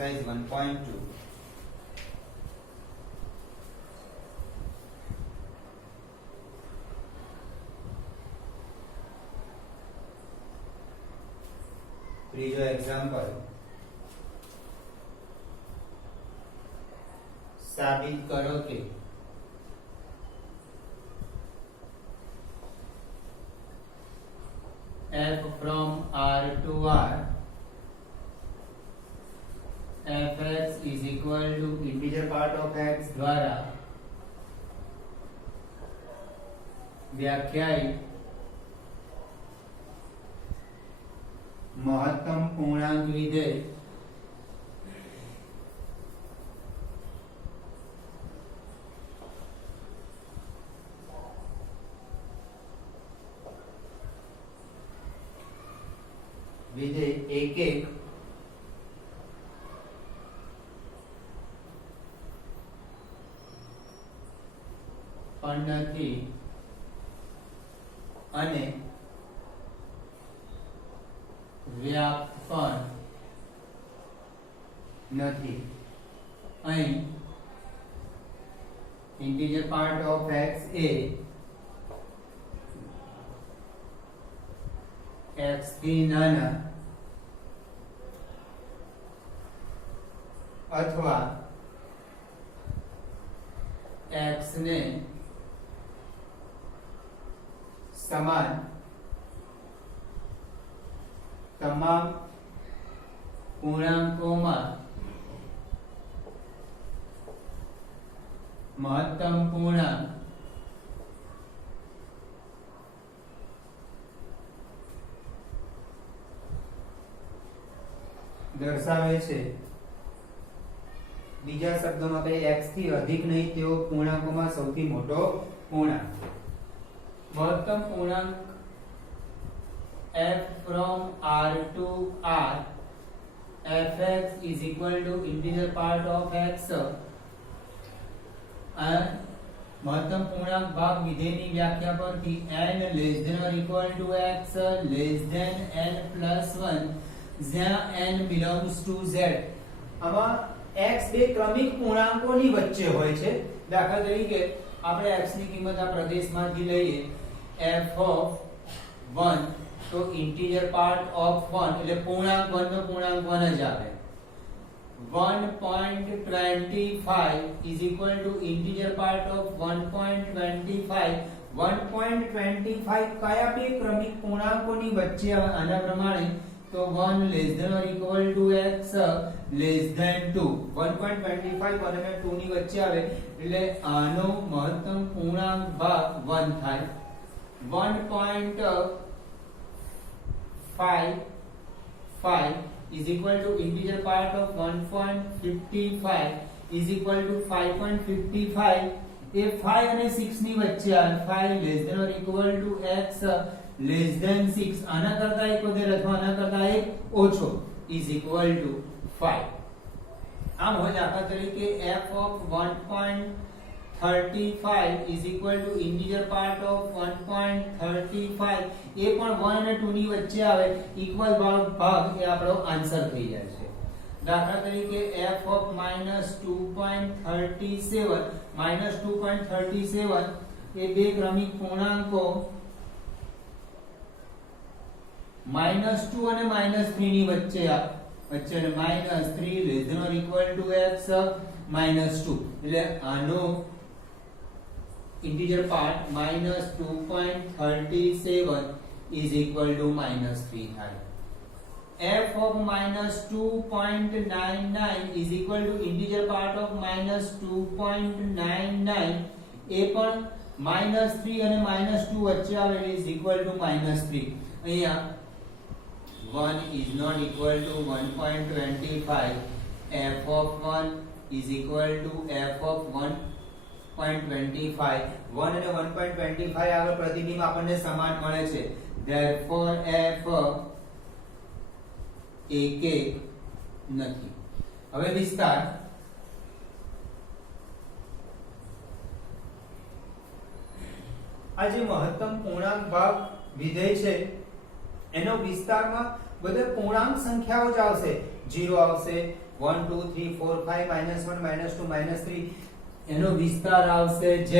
exercise 1.2. ત્રીજો example, સાબિત કરો કે f from R to R fx is equal to integer part of x દ્વારા વ્યાખ્યાયિત મહત્તમ પૂર્ણાંક વિધેય વિધેય 1 પણ નથી અને વ્યાપ્ત પણ નથી. અહીં integer part of x A x થી નાના અથવા x ને સમાન તમામ પૂર્ણાંકોમાં મહત્તમ પૂર્ણાંક દર્શાવે છે. બીજા શબ્દોમાં કહે x થી અધિક નહીં તેવો પૂર્ણાંકોમાં સૌથી મોટો પૂર્ણાંક. મહત્તમ પૂર્ણાંક f from R to R fx is equal to integer part of x and મહત્તમ પૂર્ણાંક ભાગ વિધેયની વ્યાખ્યા પરથી n less than or equal to x less than n plus 1 જ્યાં n belongs to z. આમાં x બે ક્રમિક પૂર્ણાંકોની વચ્ચે હોય છે. દાખલા તરીકે આપણે x ની કિંમત આ પ્રદેશમાંથી લઈએ f of 1 તો integer part of 1 એટલે પૂર્ણાંક 1 નો પૂર્ણાંક 1 જ આવે. 1.25 is equal to integer part of 1.25. 1.25 કયા બે ક્રમિક પૂર્ણાંકોની વચ્ચે આવે? આના પ્રમાણે તો 1 less than or equal to x less than 2. 1.25 1 અને 2 ની વચ્ચે આવે એટલે આનો મહત્તમ પૂર્ણાંક ભાગ 1 થાય. 1.55 is equal to integer part of 1.55 is equal to 5.55. એ 5 અને 6 ની વચ્ચે આવે. 5 less than or equal to x less than 6. આના કરતા એક વધારે અથવા આના કરતા એક ઓછો is equal to 5. આમ હોય દાખલા તરીકે f of 1.35 is equal to integer part of 1.35. એ પણ 1 અને 2 ની વચ્ચે આવે ઇક્વલ ભાગ એ આપણો આન્સર થઈ જાય છે. દાખલા તરીકે f of -2.37 એ બે ક્રમિક પૂર્ણાંકો -2 અને -3 ની વચ્ચે અને -3 less than or equal to x -2 એટલે આનો integer part -2.37 is equal to -3 થાય. f of -2.99 is equal to integer part of -2.99 એ પણ -3 અને -2 વચ્ચે આવે is equal to -3. અહીંયા 1 is not equal to 1.25. f of 1 is equal to f of 1.25. 1 અને 1.25 આગળ પ્રતિબિંબ આપણને સમાન મળે છે. therefore f એક નથી. હવે વિસ્તાર આ જે મહત્તમ પૂર્ણાંક ભાગ વિધેય છે એનો વિસ્તારમાં બધે પૂર્ણાંક સંખ્યાઓ જ આવશે. 0 આવશે, 1 2 3 4 5 -1 -2 -3 એનો વિસ્તાર આવશે z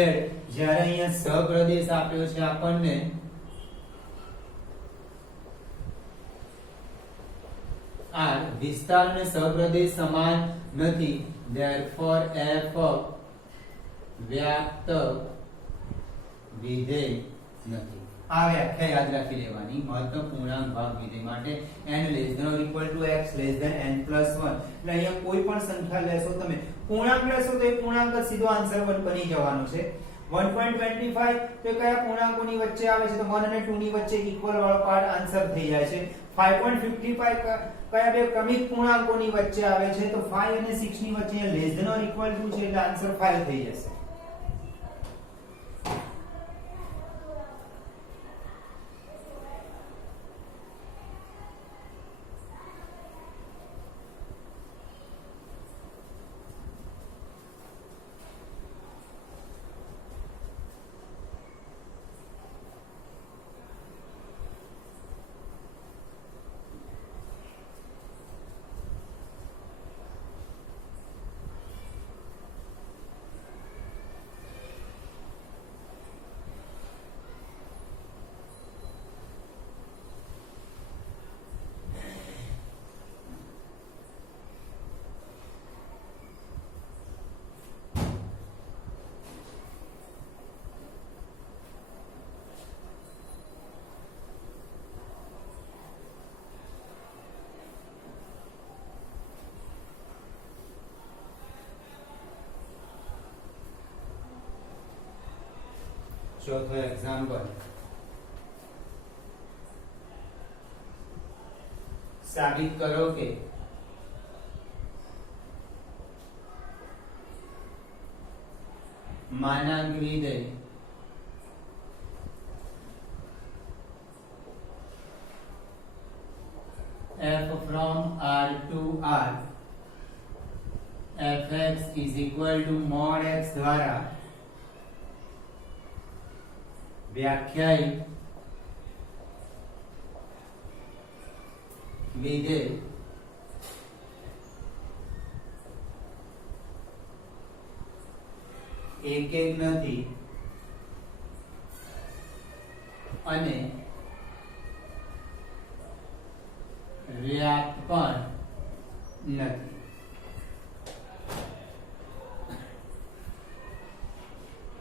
જ્યારે અહીંયા સપ્રદેશ આપ્યો છે આપણને r વિસ્તાર અને સપ્રદેશ સમાન નથી therefore f વ્યાપ્ત વિધેય નથી આ વ્યાખ્યા યાદ રાખી લેવાની મહત્તમ પૂર્ણાંક ભાગ વિધેય માટે n ≤ x n + 1 એટલે અહીંયા કોઈ પણ સંખ્યા લેશો તમે પૂર્ણાંક લેશો તો એ પૂર્ણાંક જ સીધો આન્સર બની જવાનો છે 1.25 તો કયા પૂર્ણાંકોની વચ્ચે આવે છે તો 1 અને 2 ની વચ્ચે ઇક્વલ વાળો પાર્ટ આન્સર થઈ જાય છે 5.55 કયા બે ક્રમિક પૂર્ણાંકોની વચ્ચે આવે છે તો 5 અને 6 ની વચ્ચે ≤ છે એટલે આન્સર 5 થઈ જશે ચોથો એક્ઝામ્પલ સાબિત કરો કે માનાંક વિધેય f from r to r fx is equal to mod x દ્વારા વ્યાખ્યાયિત વિધેય એક નથી અને વ્યાપ્ત પણ નથી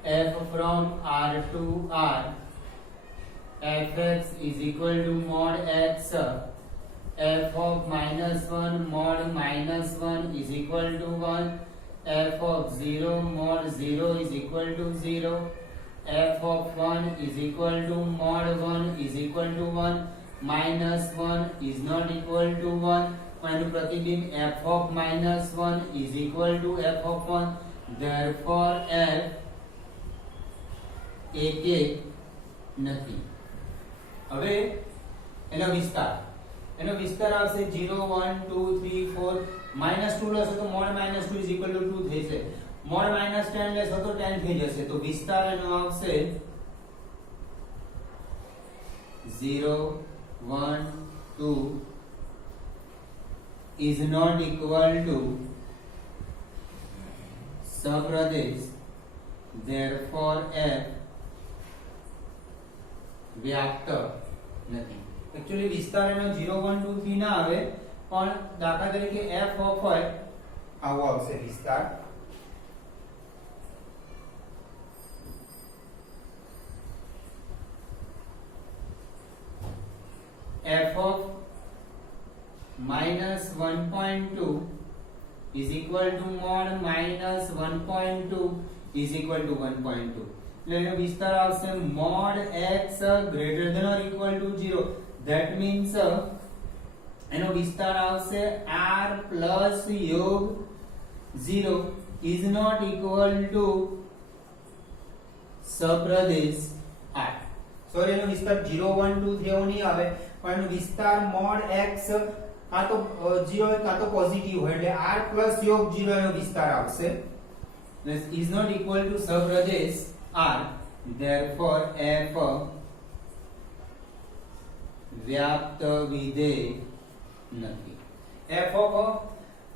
f from r to r fx is equal to mod x f of -1 mod -1 is equal to 1 f of 0 mod 0 is equal to 0 f of 1 is equal to mod 1 is equal to 1 -1 is not equal to 1 એનું પ્રતિબિંબ f of -1 is equal to f of 1 therefore f એક નથી હવે એનો વિસ્તાર આવશે 0 1 2 3 4 -2 લેશો તો mod -2 2 થશે mod -10 લેશો તો 10 થઈ જશે તો વિસ્તાર એનો આવશે 0 1 2 is not equal to સપ્રદેશ therefore f વ્યાપ્ત નથી एक्चुअली વિસ્તાર એનો 0 1 2 3 ના આવે પણ દાખલા તરીકે f of હોય આવો આવશે વિસ્તાર f of -1.2 is equal to mod -1.2 is equal to 1.2 એટલે વિસ્તાર આવશે mod x greater than or equal to 0 that means એનો વિસ્તાર આવશે r plus યોગ 0 is not equal to સપ્રદેશ r sorry એનો વિસ્તાર 0 1 2 3 એવો નહીં આવે પણ એનો વિસ્તાર mod x કાં તો 0 હોય કાં તો પોઝિટિવ હોય એટલે r plus યોગ 0 એનો વિસ્તાર આવશે this is not equal to સપ્રદેશ r therefore f વ્યાપ્ત વિધેય નથી f of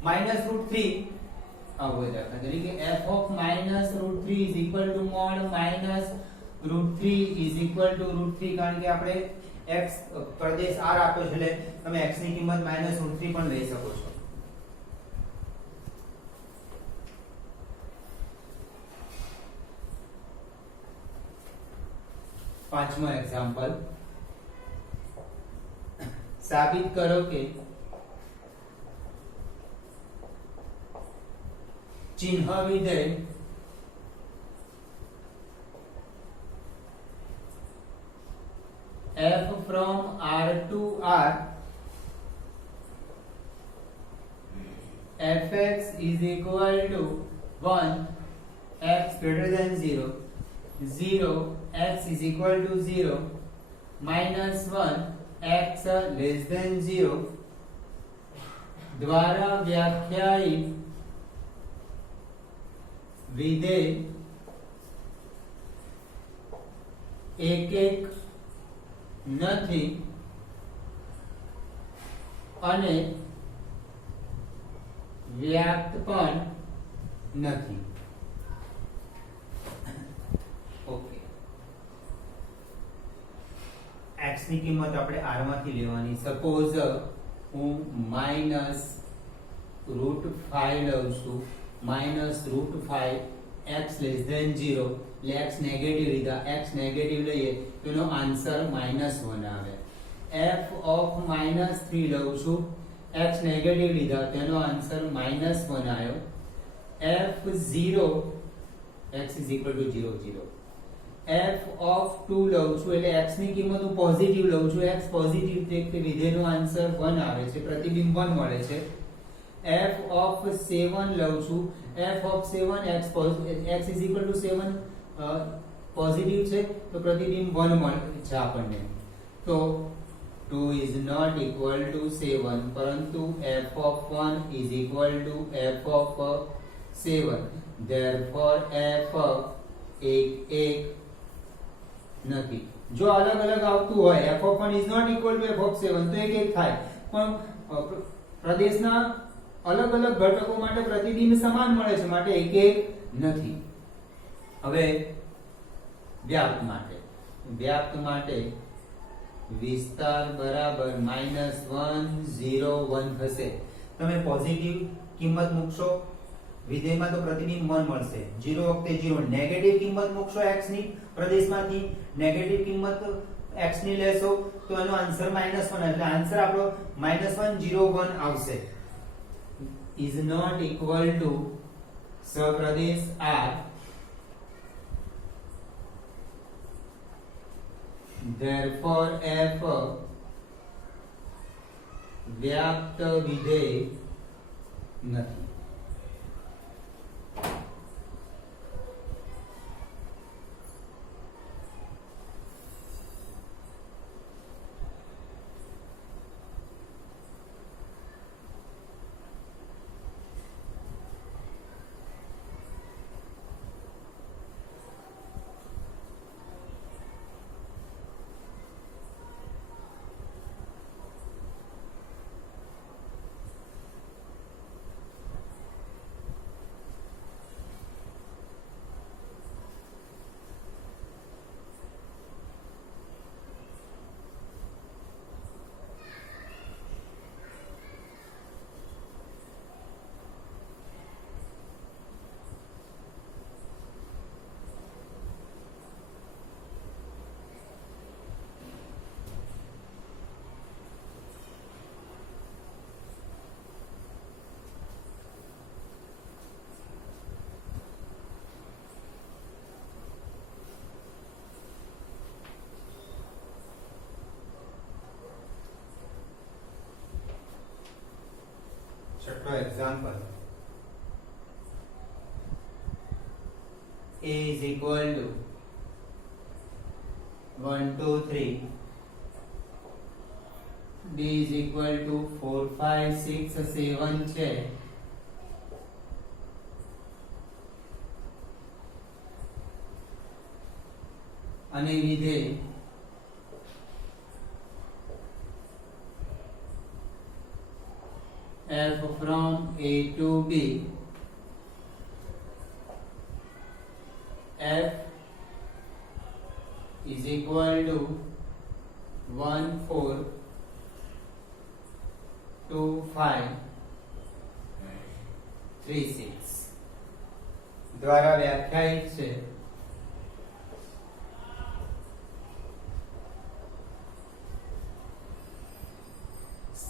-√3 આવો દાખલા તરીકે f of -√3 is equal to mod -√3 is equal to √3 કારણ કે આપણે x પ્રદેશ r આપ્યો છે એટલે તમે x ની કિંમત -√3 પણ લઈ શકો છો. પાંચમો એક્ઝામ્પલ, સાબિત કરો કે ચિહ્ન વિધેય f from r to r fx is equal to 1 x greater than 0 0 x is equal to 0 minus 1 x less than 0 द्वारा व्याख्यायित विधेय एक નથી અને વ્યાપ્ત પણ નથી. ઓકે, x ની કિંમત આપણે r માંથી લેવાની. સપોઝ હું -√5 લઉં છું, -√5 x less than 0 એટલે x નેગેટિવ લીધા, x નેગેટિવ લઈએ તો એનો આન્સર -1 આવે. f of -3 લઉં છું, x નેગેટિવ લીધા તો એનો આન્સર -1 આવ્યો. f0 x is equal to 0 0 f of 2 લઉં છું એટલે x ની કિંમત હું પોઝિટિવ લઉં છું, x પોઝિટિવ તે વિધેયનો આન્સર 1 આવે છે, પ્રતિબિંબ 1 મળે છે. f of 7 લઉં છું, f of 7 x is equal to 7 positive છે તો પ્રતિબિંબ 1 મળે છે આપણને. તો 2 is not equal to 7 પરંતુ f of 1 is equal to f of 7. therefore f એક નથી. જો અલગ અલગ આવતું હોય f of 1 is not equal to f of 7 તો એક થાય, પણ પ્રદેશના અલગ અલગ ઘટકો માટે પ્રતિબિંબ સમાન મળે છે માટે એક નથી. હવે વ્યાપ્ત માટે વિસ્તાર બરાબર -1 0 1 થશે. તમે પોઝિટિવ કિંમત મૂકશો વિધેયમાં તો પ્રતિબિંબ 1 મળશે, 0 વખતે 0. નેગેટિવ કિંમત મૂકશો x ની પ્રદેશમાંથી, નેગેટિવ કિંમત x ની લેશો તો એનો આન્સર -1 એટલે આન્સર આપણો -1 0 1 આવશે. is not equal to સપ્રદેશ R, therefore f વ્યાપ્ત વિધેય નથી. છઠ્ઠો example, a is equal to 1 2 3, b is equal to 4 5 6 7 છે. અને વિધેય f from a to b, f is equal to 1 4 2 5 3 6 દ્વારા વ્યાખ્યાયિત છે.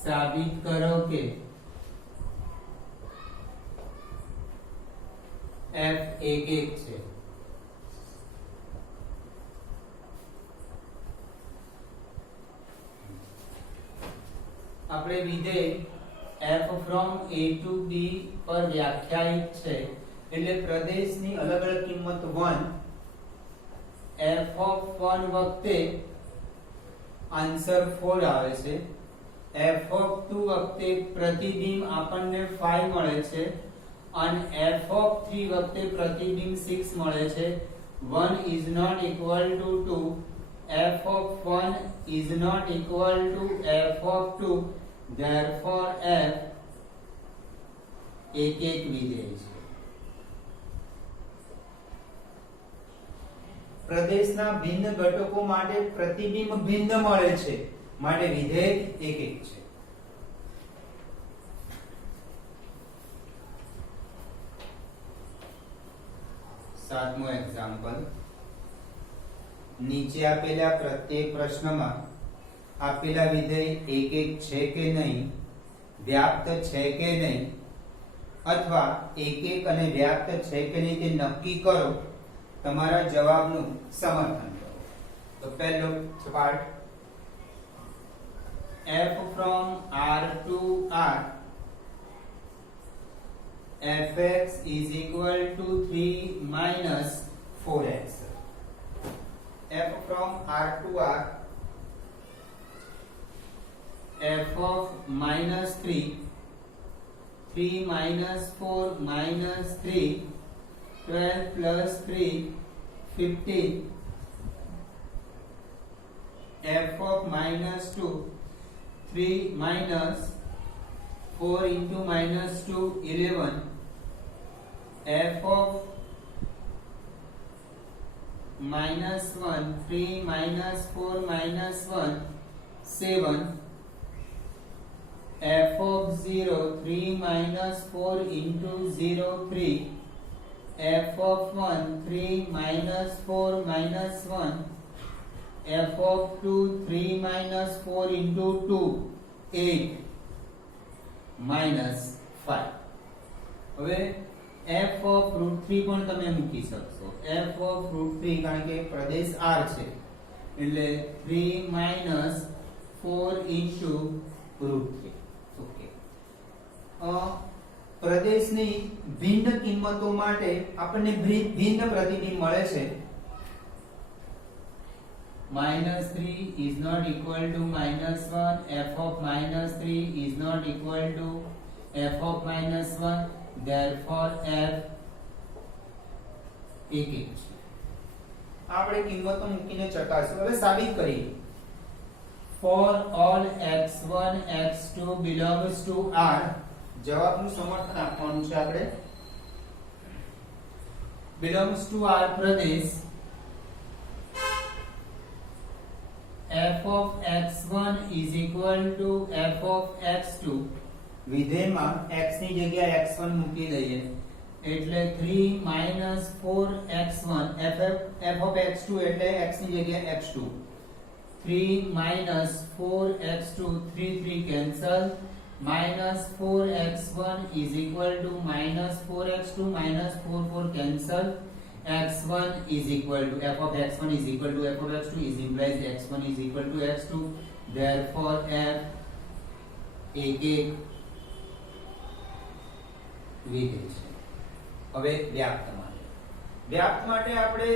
સાબિત કરો કે f એક એક છે. આપણે વિધેય f from a to b પર વ્યાખ્યાયિત છે એટલે પ્રદેશની અલગ અલગ કિંમત 1, f of 1 વખતે આન્સર 4 આવે છે, f of 2 વખતે પ્રતિબિંબ આપણને 5 મળે છે અને f of 3 વખતે પ્રતિબિંબ 6 મળે છે. 1 is not equal to 2, f of 1 is not equal to f of 2, therefore f એક એક વિધેય છે. પ્રદેશના ભિન્ન ઘટકો માટે પ્રતિબિંબ ભિન્ન મળે છે માટે વિધેય એક એક છે. સાતમું એક્ઝામ્પલ. નીચે આપેલા પ્રત્યેક પ્રશ્નમાં આપેલા વિધેય એક એક છે કે નહીં, વ્યાપ્ત છે કે નહીં અથવા એક એક અને વ્યાપ્ત છે કે નહીં તે નક્કી કરો. તમારા જવાબનું સમર્થન કરો. તો પહેલો part, f from r to r, fx is equal to 3 minus 4x. f from r to r, f of minus 3, 3 minus 4 minus 3, 12 plus 3, 15, f of minus 2, 3 minus 4 into minus 2, 11, f of minus 1, 3 minus 4 minus 1, 7, f of 0, 3 minus 4 into 0, 3, f of 1, 3 minus 4 minus 1, f of 2, 3 minus 4 into 2, 8 minus 5. હવે f of root 3 પણ તમે મૂકી શકશો. f of root 3 કારણ કે પ્રદેશ r છે એટલે 3 minus 4 into root 3. Okay. પ્રદેશની ભિન્ન કિંમતો માટે આપણને ભિન્ન પ્રતિબિંબ મળે છે. -3 is not equal to -1, f of -3 is not equal to f of -1, therefore f એક એક છે. આપણે કિંમતો મૂકીને ચકાસીએ. હવે સાબિત કરીએ. For all x1 x2 belongs to R, જવાબનું સમર્થન આપવાનું છે આપણે. belongs to R Pradesh f of x1 is equal to f of x2, વિધેયમાં x ની જગ્યાએ x1 મૂકી દઈએ એટલે 3 4x1, f of x2 એટલે x ની જગ્યાએ x2, 3 4x2, 3 cancel, -4x1 is equal to -4x2, -4 cancel, x1 is equal to f of x1 is equal to f of x2 is implies x1 is equal to x2, therefore f એક એક વિધેય છે. હવે વ્યાપ્ત માટે આપણે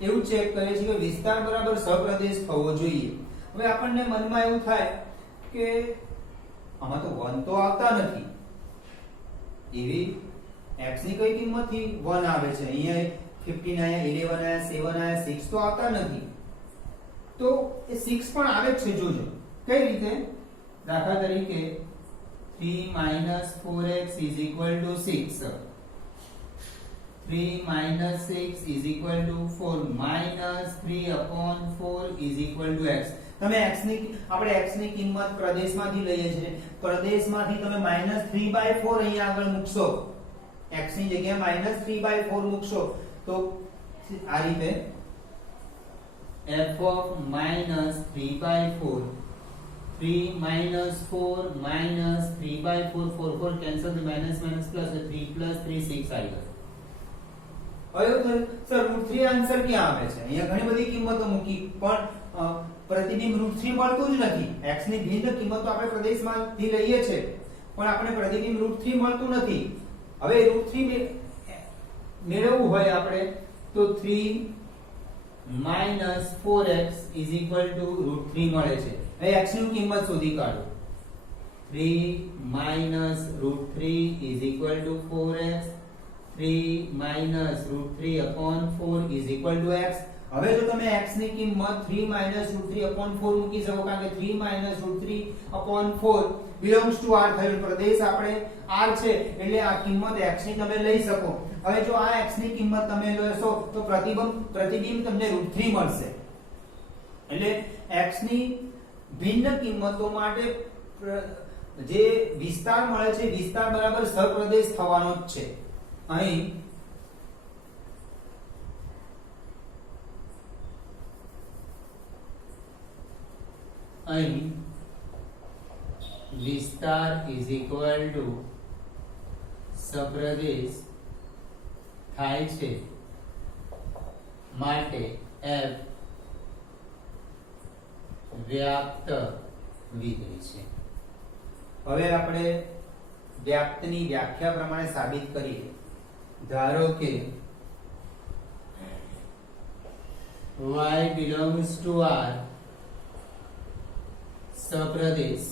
એવું check કરીએ છીએ કે વિસ્તાર બરાબર સપ્રદેશ થવો જોઈએ. હવે આપણને મનમાં એવું થાય કે આમાં તો 1 તો આવતા નથી, એવી x ની કઈ કિંમતથી 1 આવે છે, અહીંયા 15 આયા, 11 આયા, 7 આયા, 6 તો આવતા નથી. તો એ 6 પણ આવે છે. જોજો કઈ રીતે. દાખલા તરીકે 3 minus 4x is equal to 6. 3 minus 6 is equal to 4 minus 3 upon 4 is equal to x. તમે x ની આપણે x ની કિંમત પ્રદેશમાંથી લઈએ છીએ, પ્રદેશમાંથી તમે -3/4 અહીં આગળ મૂકશો, x ની જગ્યાએ -3/4 મૂકશો તો આ રીતે f of -3/4, 3 minus 4 minus 3/4, 4 4 cancel, the minus minus plus, 3 plus 3 6 આવી ગયો. હવે સર √3 આન્સર ક્યાં આવે છે? અહીંયા ઘણી બધી કિંમતો મૂકી પણ પ્રતિબિંબ √3 મળતું જ નથી. x ની ભિન્ન કિંમતો આપણે પ્રદેશમાંથી લઈએ છે પણ આપણે પ્રતિબિંબ √3 મળતું નથી. હવે √3 મેળવવું હોય આપણે તો 3 minus 4x is equal to √3 મળે છે. હવે x ની કિંમત શોધી કાઢો. 3 minus √3 is equal to 4x. 3 minus √3 upon 4 is equal to x. હવે જો તમે x ની કિંમત 3 minus √3 upon 4 મૂકી શકો, કારણ કે 3 minus √3 upon 4 belongs to r થયું, પ્રદેશ આપણે r છે એટલે આ કિંમત x ની તમે લઈ શકો. હવે જો આ x ની કિંમત તમે લેશો તો પ્રતિબિંબ તમને √3 મળશે. એટલે x ની ભિન્ન કિંમતો માટે જે વિસ્તાર મળે છે, વિસ્તાર બરાબર સહપ્રદેશ થવાનો જ છે. અહીં વિસ્તાર is equal to સપ્રદેશ થાય છે માટે f વ્યાપ્ત વિધેય છે. હવે આપણે વ્યાપ્તની વ્યાખ્યા પ્રમાણે સાબિત કરીએ. ધારો કે y belongs to r, સપ્રદેશ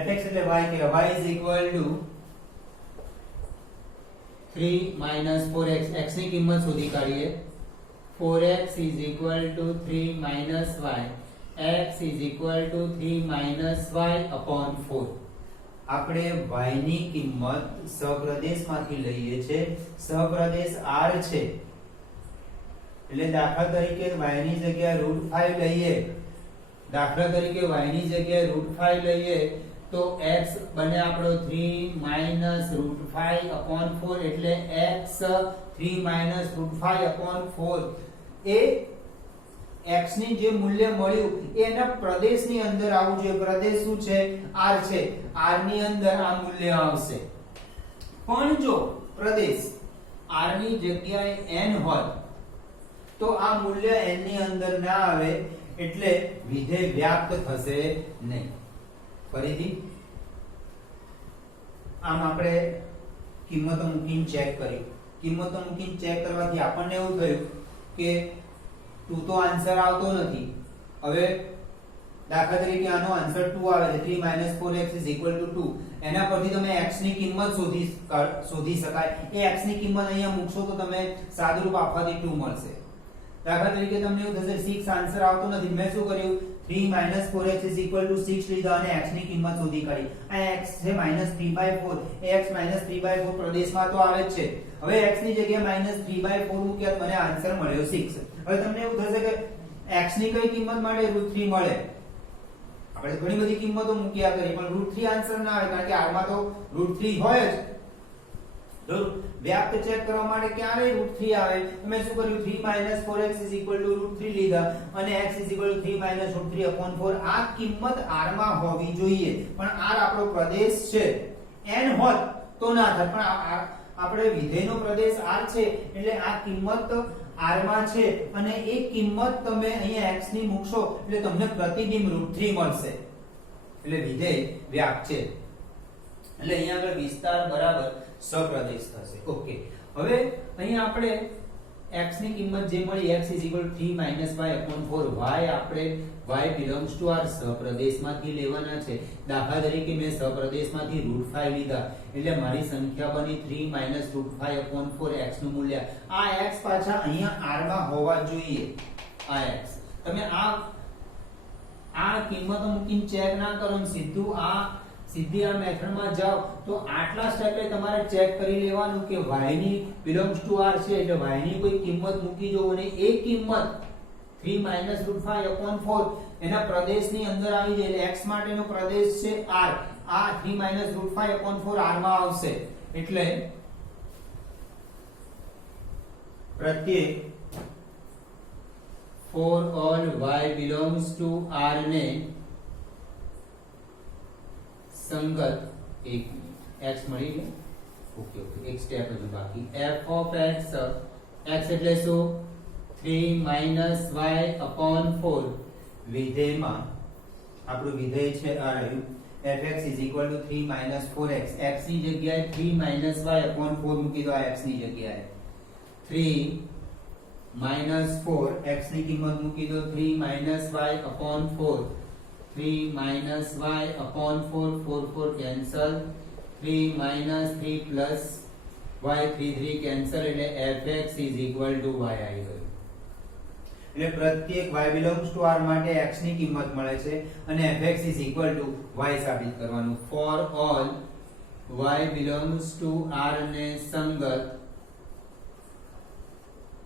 fx એટલે y કે y is equal to 3 minus 4x, x ની કિંમત શોધી કાઢીએ. 4x is equal to 3 minus y, x is equal to 3 minus y upon 4. આપણે y ની કિંમત સપ્રદેશમાંથી લઈએ છે, સપ્રદેશ r છે એટલે દાખલા તરીકે y ની જગ્યાએ √5 લઈએ, દાખલા તરીકે y ની જગ્યાએ √5 લઈએ તો x બને આપણો 3 minus √5 upon 4 એટલે x 3 minus √5 upon 4 એ x ની જે મૂલ્ય મળ્યું એ એના પ્રદેશની અંદર આવવું જોઈએ. પ્રદેશ શું છે? r છે. r ની અંદર આ મૂલ્ય આવશે. પણ જો પ્રદેશ r ની જગ્યાએ n હોય તો આ મૂલ્ય n ની અંદર ના આવે એટલે વિધેય વ્યાપ્ત થશે નહીં. ફરીથી આમ આપણે કિંમતો મૂકીને ચેક કર્યું. કિંમતો મૂકીને ચેક કરવાથી આપણને એવું થયું કે 2 તો આન્સર આવતો નથી. હવે દાખલા તરીકે આનો આન્સર 2 આવે છે, 3 minus 4x is equal to 2. એના પરથી તમે x ની કિંમત શોધી શકાય. એ x ની કિંમત અહીંયા મૂકશો તો તમે સાદુરૂપ આપવાથી 2 મળશે. દાખલા તરીકે તમને એવું થશે 6 આન્સર આવતો નથી. મેં શું કર્યું? 3 minus 4x is equal to 6 લીધા અને x ની કિંમત શોધી કાઢી. આ x છે -3/4, એ x -3/4 પ્રદેશમાં તો આવે જ છે. હવે x ની જગ્યાએ -3/4 મૂક્યા તો મને આન્સર મળ્યો 6. હવે તમને એવું થશે કે x ની કઈ કિંમત મળે? √3 મળે. આપણે ઘણી બધી કિંમતો મૂક્યા કરી પણ √3 આન્સર ના આવે કારણ કે r માં તો √3 હોય જ. તો વ્યાપ્ત ચેક કરવા માટે ક્યારે √3 આવે? તો મેં શું કર્યું? 3 minus 4x is equal to √3 લીધા અને x is equal to 3 minus √3 upon 4. આ કિંમત r માં હોવી જોઈએ પણ r આપણો પ્રદેશ છે, n હોત તો ના થાય. પણ આપણે વિધેયનો પ્રદેશ r છે એટલે આ કિંમત r માં છે અને એ કિંમત તમે અહીંયા x ની મૂકશો એટલે તમને પ્રતિબિંબ √3 મળશે. એટલે વિધેય વ્યાપ્ત છે. એટલે અહીંયા આગળ વિસ્તાર બરાબર સપ્રદેશ થશે. ઓકે. હવે અહીંયા આપણે x ની કિંમત જે મળી x is equal to 3 minus y upon 4. y આપણે y belongs to r સપ્રદેશમાંથી લેવાના છે. દાખલા તરીકે મેં સપ્રદેશમાંથી √5 લીધા એટલે મારી સંખ્યા બની 3 minus √5 upon 4. x નું મૂલ્ય આ x પાછા અહીંયા r માં હોવા જોઈએ. આ x તમે આ કિંમતો મૂકીને ચેક ના કરો સીધું આ સીધી આ મેથડમાં જાઓ તો આટલા સ્ટેપે તમારે ચેક કરી લેવાનું કે y ની બિલોંગ્સ ટુ r છે એટલે y ની કોઈ કિંમત મૂકી દો અને એ કિંમત 3 √5/4 એના પ્રદેશની અંદર આવી જાય એટલે x માટેનો પ્રદેશ છે r આ 3 √5/4 r માં આવશે એટલે પ્રત્યેક for all y belongs to r ને સંગત એક x મળી ગયો ઓકે ઓકે એક સ્ટેપ હજુ બાકી f of x x એટલે શું 3 - y/4 વિધેયમાં આપણું વિધેય છે આ રહ્યું fx = 3 - 4x x ની જગ્યાએ 3 - y/4 મૂકી દો આ x ની જગ્યાએ 3 - 4 x ની કિંમત મૂકી દો 3 - y/4 3 - y/4 4 4 cancel 3 - 3 plus y 3 3 cancel એટલે fx = y આવી ગયું એટલે પ્રત્યેક y belongs to r માટે x ની કિંમત મળે છે અને fx = y સાબિત કરવાનું for all y belongs to r ને સંગત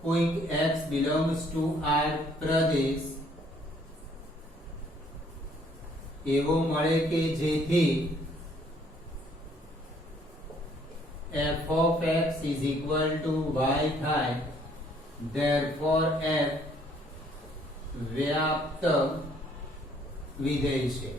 કોઈક x belongs to r પ્રદેશ એવો મળે કે જેથી f of x = y થાય therefore f વ્યાપ્ત વિધેય છે